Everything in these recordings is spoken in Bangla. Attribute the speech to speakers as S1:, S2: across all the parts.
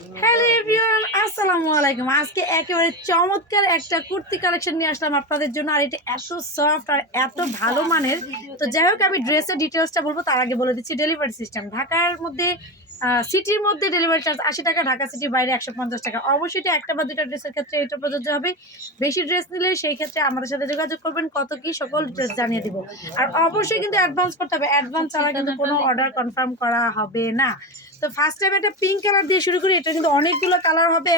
S1: হ্যালো এভরিওয়ান আসসালামু আলাইকুম আজকে একেবারে চমৎকার একটা কুর্তি কালেকশন নিয়ে আসলাম আপনাদের জন্য, আর এটা এত সফট আর এত ভালো মানের। তো যাই হোক, আমি ড্রেসের ডিটেলসটা বলব, তার আগে বলে দিচ্ছি ডেলিভারি সিস্টেম ঢাকার মধ্যে সিটির মধ্যে ডেলিভারি চার্জ আশি টাকা ঢাকা সিটির বাইরে একশো পঞ্চাশ টাকা। অবশ্যই এটা একটা বা দুটা ড্রেসের ক্ষেত্রে এটা প্রযোজ্য হবে। বেশি ড্রেস নিলে সেই ক্ষেত্রে আমাদের সাথে যোগাযোগ করবেন কত কি সকল ড্রেস জানিয়ে দিব। আর অবশ্যই কিন্তু অ্যাডভান্স করতে হবে। অ্যাডভান্স ছাড়া কিন্তু কোনো অর্ডার কনফার্ম করা হবে না। তো ফার্স্ট টাইম একটা পিঙ্ক কালার দিয়ে শুরু করি এটা কিন্তু অনেকগুলো কালার হবে।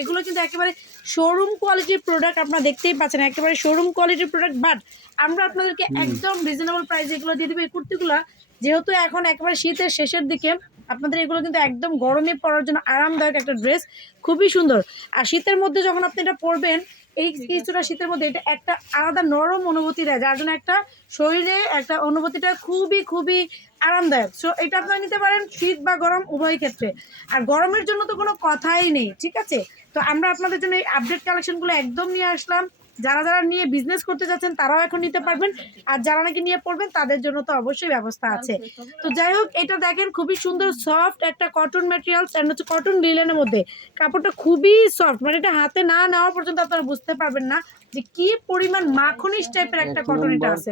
S1: এগুলো কিন্তু একেবারে শোরুম কোয়ালিটির প্রোডাক্ট আপনারা দেখতেই পাচ্ছেন একেবারে শোরুম কোয়ালিটির প্রোডাক্ট বাট আমরা আপনাদেরকে একদম রিজনেবল প্রাইসে এগুলো দিয়ে দেবো। এই কুর্তিগুলো যেহেতু এখন একেবারে শীতের শেষের দিকে আপনাদের এগুলো কিন্তু একদম গরমে পরার জন্য আরামদায়ক একটা ড্রেস খুবই সুন্দর। আর শীতের মধ্যে যখন আপনি এটা পরবেন এই কিছুটা শীতের মধ্যে এটা একটা আলাদা নরম অনুভূতি দেয় যার জন্য একটা শরীরে একটা অনুভূতিটা খুবই খুবই আরামদায়ক। সো এটা আপনারা নিতে পারেন শীত বা গরম উভয় ক্ষেত্রে। আর গরমের জন্য তো কোনো কথাই নেই ঠিক আছে? তো আমরা আপনাদের জন্য এই আপডেট কালেকশনগুলো একদম নিয়ে আসলাম। যারা যারা নিয়ে বিজনেস করতে যাচ্ছেন তারাও এখন নিতে পারবেন। আর যারা নাকি নিয়ে পড়বেন তাদের জন্য তো অবশ্যই ব্যবস্থা আছে। তো যাই হোক এটা দেখেন খুবই সুন্দর সফট একটা কটন ম্যাটেরিয়ালস অ্যান্ড হচ্ছে কটন লিলেনের মধ্যে। কাপড়টা খুবই সফট মানে এটা হাতে না নেওয়া পর্যন্ত আপনারা বুঝতে পারবেন না যে কি পরিমাণ মাখনিস টাইপের একটা কটন এটা আছে।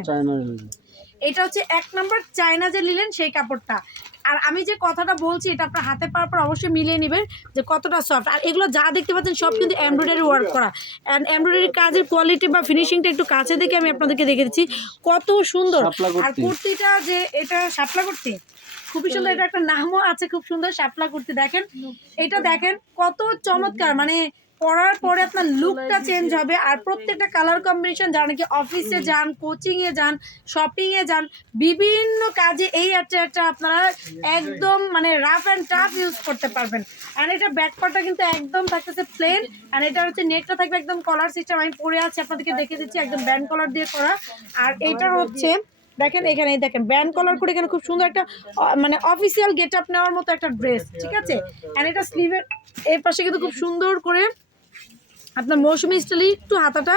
S1: এটা হচ্ছে এক নম্বর চায়না যে নিলেন সেই কাপড়টা। আর আমি যে কথাটা বলছি এটা আপনার হাতে পাওয়ার পর অবশ্যই মিলিয়ে নেবেন যে কতটা সফট আর এগুলো যা দেখতে পাচ্ছেন সব কিন্তু এমব্রয়ডারি ওয়ার্ক করা। অ্যান্ড এমব্রয়ডারি কাজের কোয়ালিটি বা ফিনিশিংটা একটু কাছে দেখে আমি আপনাদেরকে দেখে দিচ্ছি কত সুন্দর। আর কুর্তিটা যে এটা শাপলা কুর্তি? খুবই সুন্দর এটা একটা নামও আছে খুব সুন্দর শাপলা কুর্তি দেখেন। এটা দেখেন কত চমৎকার মানে পরার পরে আপনার লুকটা চেঞ্জ হবে। আর প্রত্যেকটা কালার কম্বিনেশন যারা নাকি অফিসে যান কোচিং এ যান শপিং এ যান বিভিন্ন কাজে এই একটা আপনারা একদম মানে রাফ অ্যান্ড টাফ ইউজ করতে পারবেন। আর এটা ব্যাক পার্টটা কিন্তু একদম থাকতেছে প্লেন আর এটা হচ্ছে নেকটা থাকবে একদম কলার সিস্টেম আমি পরে আছি আপনাদেরকে দেখে দিচ্ছি একদম ব্যান্ড কলার দিয়ে করা। আর এইটার হচ্ছে দেখেন এখানে এই দেখেন ব্যান্ড কলার করে এখানে খুব সুন্দর একটা মানে অফিসিয়াল গেট আপ নেওয়ার মতো একটা ড্রেস ঠিক আছে? আর এটা স্লিভের এর পাশে কিন্তু খুব সুন্দর করে আপনার মৌসুমি স্টাইলে একটু হাতাটা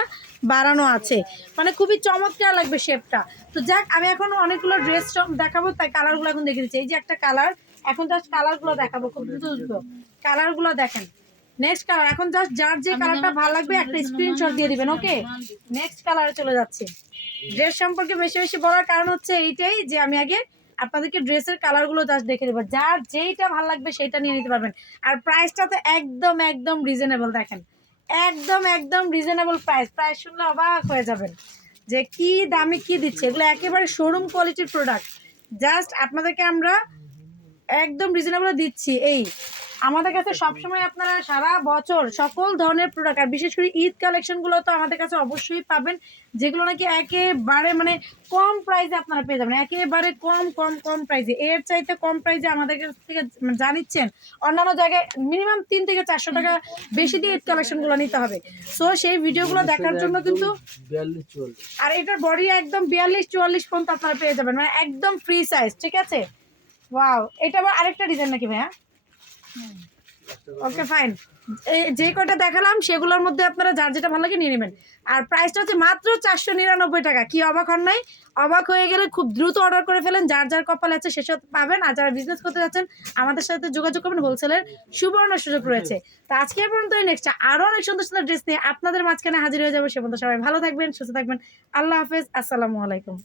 S1: বাড়ানো আছে। মানে খুবই চমৎকার লাগবে শেপটা। তো যাক, আমি এখন অনেকগুলো ড্রেস দেখাবো, তাই কালারগুলো এখন দেখে দিচ্ছি। এই যে একটা কালার এখন জাস্ট কালারগুলো দেখাবো, খুব দ্রুত। দ্রুত কালারগুলো দেখেন। নেক্সট কালার এখন জাস্ট যার যে কালারটা ভালো লাগবে, একটা স্ক্রিনশট দিয়ে দিবেন ওকে নেক্সট কালারে চলে যাচ্ছে। ড্রেস সম্পর্কে বেশি বেশি বলার কারণ হচ্ছে এইটাই যে আমি আগে আপনাদেরকে ড্রেসের কালারগুলো জাস্ট দেখে দেবো। যার যেইটা ভালো লাগবে, সেইটা নিয়ে নিতে পারবেন। আর প্রাইসটা তো একদম একদম রিজনেবল দেখেন। একদম একদম রিজনেবল প্রাইস প্রাইস শুনলে অবাক হয়ে যাবেন যে কি দামে কি দিচ্ছে। এগুলো একেবারে শোরুম কোয়ালিটির প্রোডাক্ট জাস্ট আপনাদেরকে আমরা একদম রিজনেবল দিচ্ছি। এই আমাদের কাছে সবসময় আপনারা সারা বছর সকল ধরনের প্রোডাক্ট আর বিশেষ করে ঈদ কালেকশনগুলো তো আমাদের কাছে অবশ্যই পাবেন যেগুলো নাকি একেবারে মানে কম প্রাইসে আপনারা পেয়ে যাবেন একেবারে কম কম কম প্রাইসে এর চাইতে কম প্রাইসে আমাদের কাছ থেকে মানে জানিচ্ছেন অন্যান্য জায়গায় মিনিমাম তিন থেকে চারশো টাকা বেশি দিয়ে ঈদ কালেকশনগুলো নিতে হবে। সো সেই ভিডিওগুলো দেখার জন্য কিন্তু আর এটার বডি একদম বিয়াল্লিশ চুয়াল্লিশ পর্যন্ত আপনারা পেয়ে যাবেন মানে একদম ফ্রি সাইজ ঠিক আছে? ওয়াও এটা আবার আরেকটা ডিজাইন নাকি ভাইয়া? ওকে ফাইন যে কয়টা দেখালাম, সেগুলোর মধ্যে আপনারা যার যেটা ভালো লাগে নিয়ে নেবেন। আর প্রাইসটা হচ্ছে মাত্র চারশো নিরানব্বই টাকা। কি অবাক হন নাই? অবাক হয়ে গেলে খুব দ্রুত অর্ডার করে ফেলেন। যার যার কপাল আছে সেসব পাবেন। আর যারা বিজনেস করতে যাচ্ছেন, আমাদের সাথে যোগাযোগ করবেন। হোলসেলের সুবর্ণ সুযোগ রয়েছে। তো আজকে পর্যন্ত নেক্সট আরও অনেক সুন্দর সুন্দর ড্রেস নিয়ে আপনাদের মাঝখানে হাজির হয়ে যাবে। সে পর্যন্ত সবাই ভালো থাকবেন, সুস্থ থাকবেন। আল্লাহ হাফেজ। আসসালামু আলাইকুম।